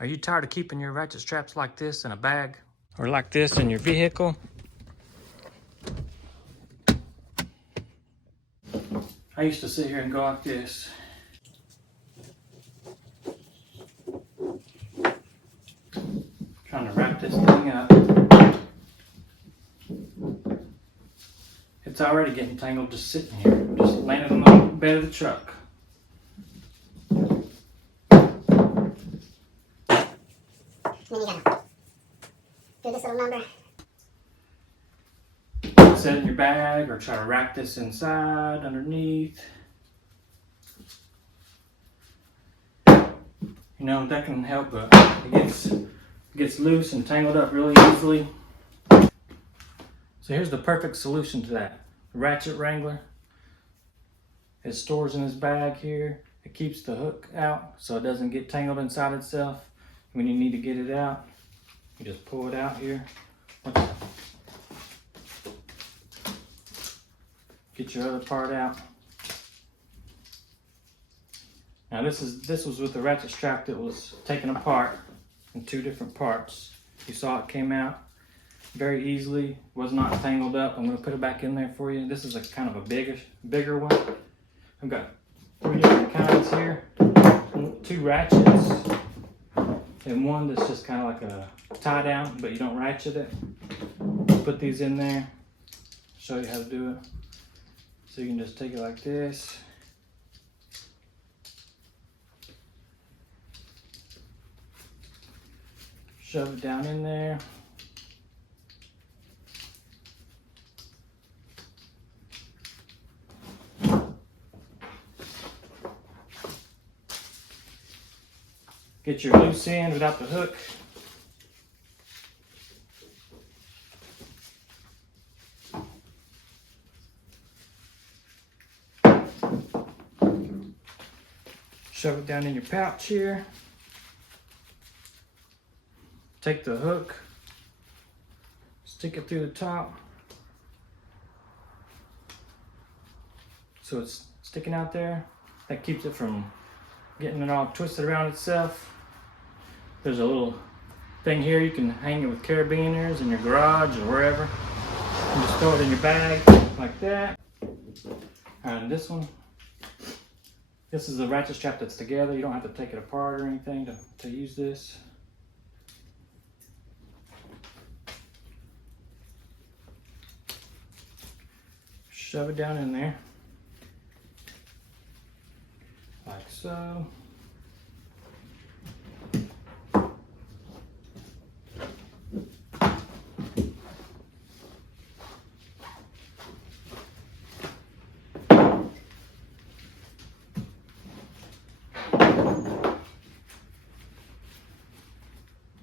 Are you tired of keeping your ratchet straps like this in a bag? Or like this in your vehicle? I used to sit here and go like this. Trying to wrap this thing up. It's already getting tangled just sitting here. Just landing on the bed of the truck. Then you gotta do this little number. Set it in your bag or try to wrap this inside, underneath. You know, that can help, but it gets loose and tangled up really easily. So here's the perfect solution to that. The Ratchet Wrangler. It stores in this bag here. It keeps the hook out so it doesn't get tangled inside itself. When you need to get it out, you just pull it out here. Get your other part out. Now this was with the ratchet strap that was taken apart in two different parts. You saw it came out very easily, was not tangled up. I'm going to put it back in there for you. This is a kind of a bigger one. I've got 3 different kinds here. 2 ratchets and one that's just kind of like a tie down, but you don't ratchet it. Put these in there. Show you how to do it. So you can just take it like this. Shove it down in there. Get your loose end without the hook. Shove it down in your pouch here. Take the hook, stick it through the top so it's sticking out there. That keeps it from getting it all twisted around itself. There's a little thing here, you can hang it with carabiners in your garage or wherever. You just throw it in your bag like that. And this one, this is the ratchet strap that's together. You don't have to take it apart or anything to use this. Shove it down in there, like so.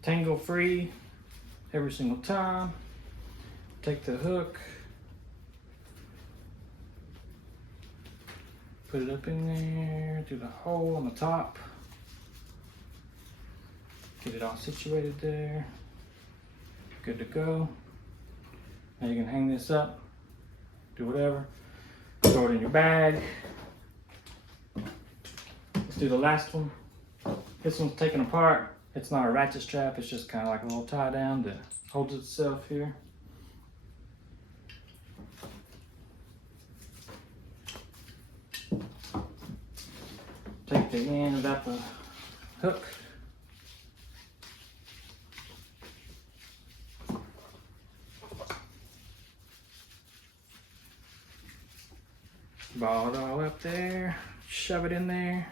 Tangle free every single time. Take the hook, put it up in there, through the hole on the top. Get it all situated there. Good to go. Now you can hang this up, do whatever. Throw it in your bag. Let's do the last one. This one's taken apart. It's not a ratchet strap, it's just kind of like a little tie down that holds itself here. Take the end without the hook. Ball it all up there, shove it in there.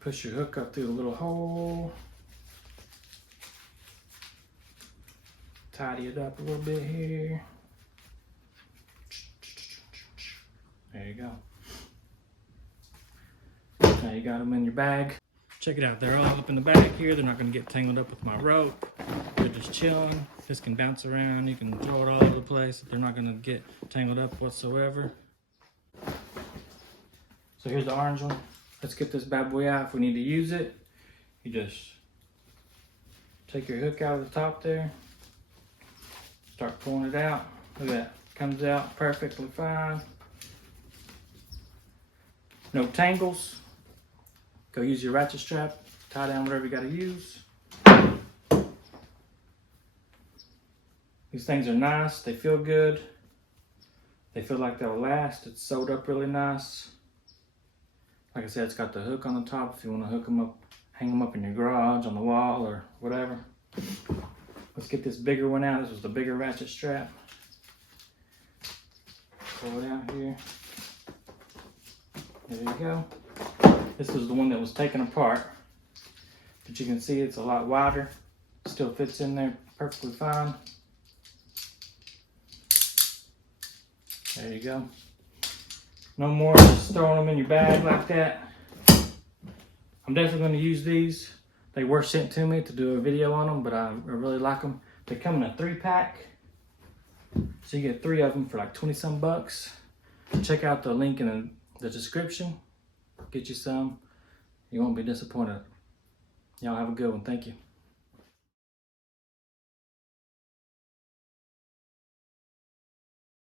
Push your hook up through the little hole. Tidy it up a little bit here. There you go. Now you got them in your bag. Check it out, they're all up in the bag here. They're not gonna get tangled up with my rope. They're just chilling. This can bounce around. You can throw it all over the place. They're not gonna get tangled up whatsoever. So here's the orange one. Let's get this bad boy out. If we need to use it, you just take your hook out of the top there. Start pulling it out. Look at that. Comes out perfectly fine. No tangles. Go use your ratchet strap. Tie down whatever you gotta use. These things are nice. They feel good. They feel like they'll last. It's sewed up really nice. Like I said, it's got the hook on the top if you want to hook them up, hang them up in your garage, on the wall, or whatever. Let's get this bigger one out. This was the bigger ratchet strap. Pull it out here. There you go. This was the one that was taken apart. But you can see it's a lot wider. Still fits in there perfectly fine. There you go. No more just throwing them in your bag like that. I'm definitely going to use these. They were sent to me to do a video on them, but I really like them. They come in a 3-pack. So you get 3 of them for like 20 some bucks. Check out the link in the description. Get you some. You won't be disappointed. Y'all have a good one. Thank you.